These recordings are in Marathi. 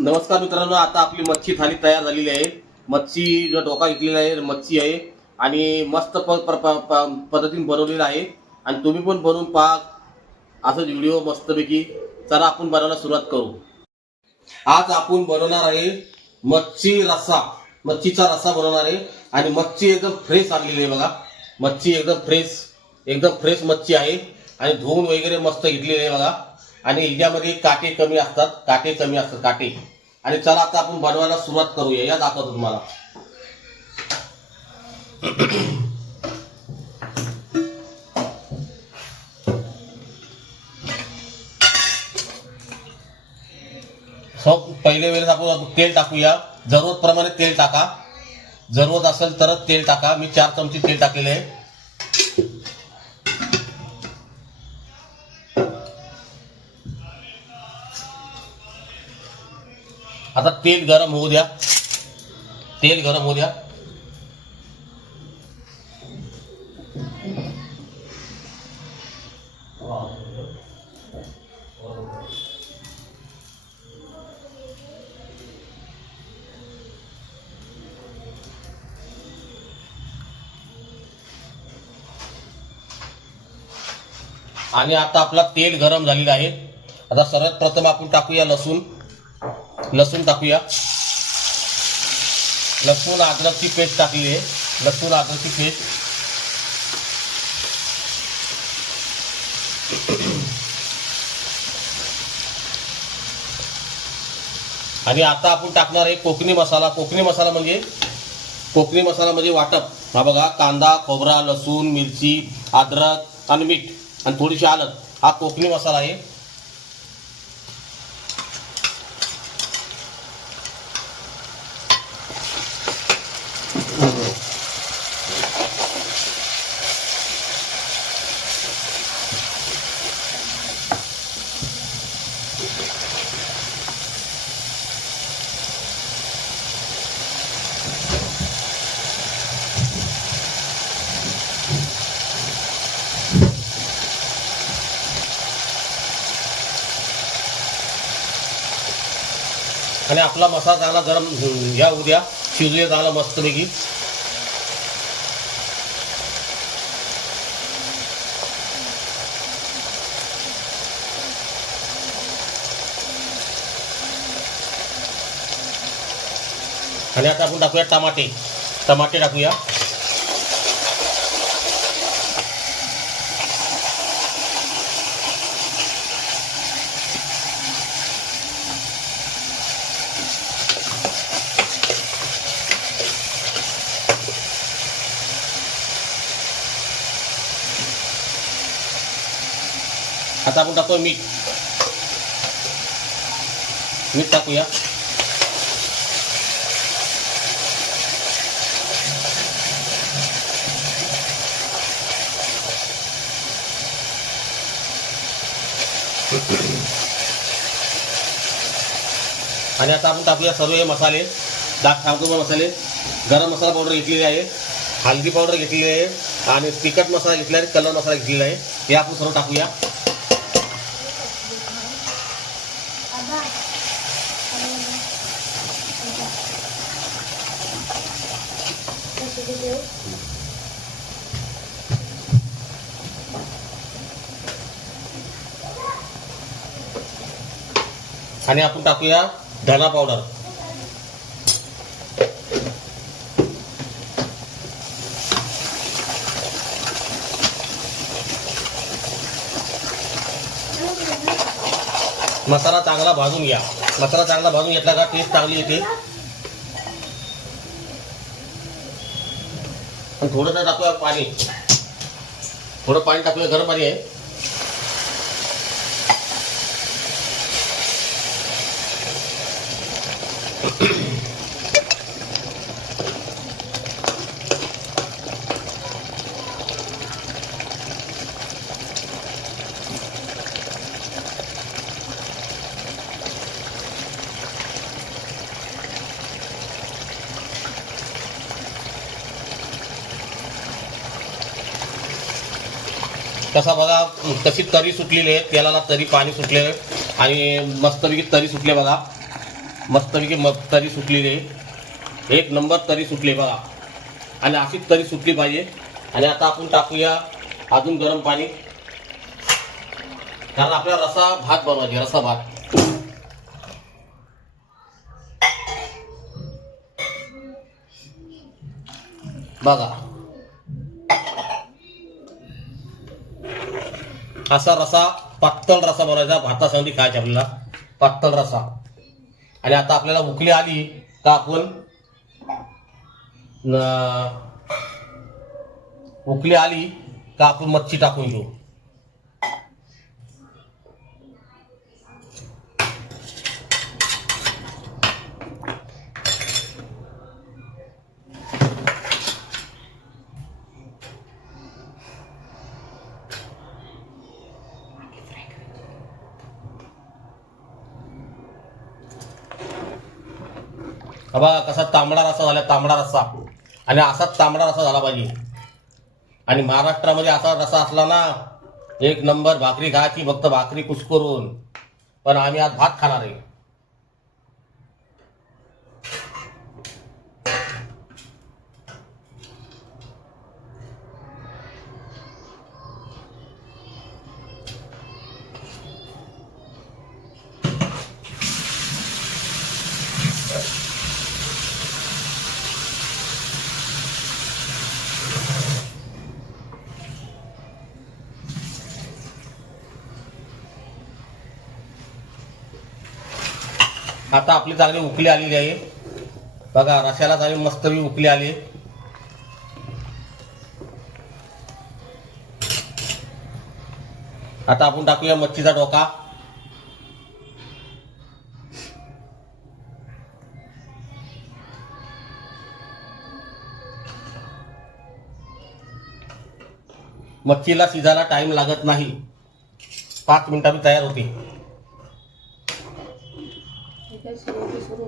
नमस्कार मित्रांनो आता आपली मच्छी थाली तयार झालेली आहे. मच्छी जो डोका घेतलेला आहे मच्छी आहे आणि मस्त प प- प- पद्धतीने बनवलेला आहे. आणि तुम्ही पण बनवून पहा. असंच व्हिडिओ मस्तपैकी चला आपण बनवायला सुरुवात करू. आज आपण बनवणार आहे मच्छी रस्सा. मच्छीचा रस्सा बनवणार आहे. आणि मच्छी एकदम फ्रेश आणलेली आहे बघा. मच्छी एकदम फ्रेश एकदम फ्रेश मच्छी आहे. आणि धुवून वगैरे मस्त घेतलेली आहे बघा. आणि हिच्यामध्ये काटे कमी असतात काटे कमी असतात काटे. आणि चला आता आपण बनवायला सुरुवात करूया. या दाखवतो तुम्हाला. पहिले वेळेस आपण तेल टाकूया. जरूरत प्रमाणे तेल टाका. जरूरत असेल तरच तेल टाका. मी चार चमचे तेल टाकलेले आहे. आता तेल गरम होऊ द्या. तेल गरम होऊ द्या. आणि आता आपला तेल गरम झालेला आहे. आता सर्वात प्रथम आपण टाकूया लसूण. लसूण टाकूया. लसूण अद्रकची पेस्ट टाकली आहे. लसूण अद्रकची पेस्ट. आणि आता आपण टाकणार आहे कोकणी मसाला. कोकणी मसाला म्हणजे कोकणी मसाला म्हणजे वाटप. हा बघा कांदा खोबरा लसूण मिरची अद्रक आणि मीठ आणि थोडीशी आलं हा कोकणी मसाला आहे. आणि आपला मसाला चांगला गरम या उद्या शिजूया चांगला मस्तपैकी. आणि आता आपण टाकूया टमाटे. टमाटे टाकूया. आता आपण टाकूया मीठ मीठ टाकूया आणि आता आपण टाकूया सर्व हे मसाले दाख ठाकूर मसाले गरम मसाला पावडर घेतलेली आहे हल्दी पावडर घेतलेली आहे आणि तिखट मसाला घेतला आहे कलर मसाला घेतलेला आहे हे आपण सर्व टाकूया आणि आपण टाकूया धना पावडर मसाला चांगला भाजून घ्या. मसाला चांगला भाजून घेतला का टेस्ट चांगली येते. थोडंसं टाकूया पाणी. थोडं पाणी टाकूया गरम पाणी आहे. कसा बघा तशी तरी सुटलेली आहे. तेलाला तरी पाणी सुटले आणि मस्तपैकी तरी सुटले बघा. मस्तपैकी मग तरी सुटलेली आहे. एक नंबर तरी सुटली बघा. आणि अशीच तरी सुटली पाहिजे. आणि आता आपण टाकूया अजून गरम पाणी. कारण आपल्याला रसा भात बनवायचे रसा भात. बघा. असा रसा पातळ रसा बनवायचा. भातासंधी खायचा आपल्याला. पातळ रसा. आणि आता आपल्याला उकली आली का आपण? उकली आली का आपण मच्छी टाकून घेऊ? बाबा कसा तांबडा रस्सा झाला तांबडा रस्सा. आणि असाच तांबडा रस्सा झाला पाहिजे. आणि महाराष्ट्रामध्ये असा रस्सा असला ना एक नंबर भाकरी खायची फक्त भाकरी कुसकरून. पण आम्ही आज भात खाणार आहे. आता आपली चांगली उकली आलेली आहे. बघा रशाला चांगली मस्त उकली आली. आता आपण टाकूया मच्छीचा डोका. मच्छीला शिजायला टाइम लागत नाही. पाच मिनिटांनी तयार होते.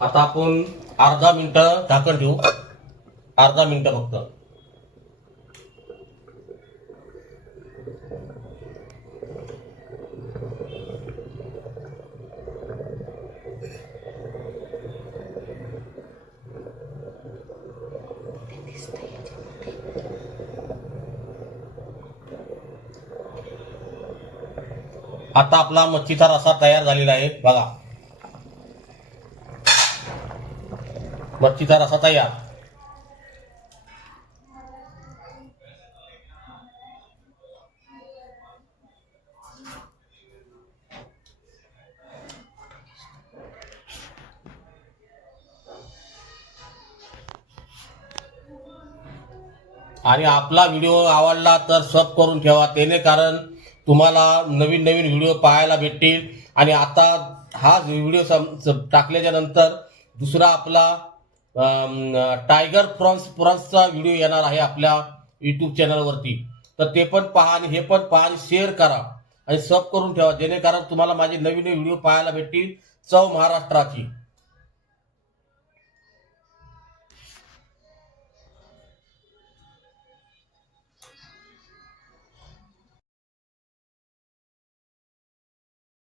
आता आपण अर्धा मिनटं झाकण ठेवू. अर्धा मिनटं फक्त. आता आपला मच्छीचा रसा तयार झालेला आहे. बघा. मच्छीचा रसा तयार आणि आपला व्हिडिओ आवडला तर सब करून ठेवा. त्याने कारण तुम्हाला नवीन नवीन व्हिडिओ पाहायला भेटतील. आणि आता हा व्हिडिओ सम- टाकल्याच्या नंतर दुसरा आपला टायगर प्रॉन्स प्रॉन्सचा व्हिडिओ येणार आहे आपल्या युट्यूब चॅनलवरती तर ते पण पहा आणि हे पण पहा आणि शेअर करा. आणि सब करून ठेवा जेणेकरून तुम्हाला माझे नवीन नवीन व्हिडिओ पाहायला भेटतील चव महाराष्ट्राची.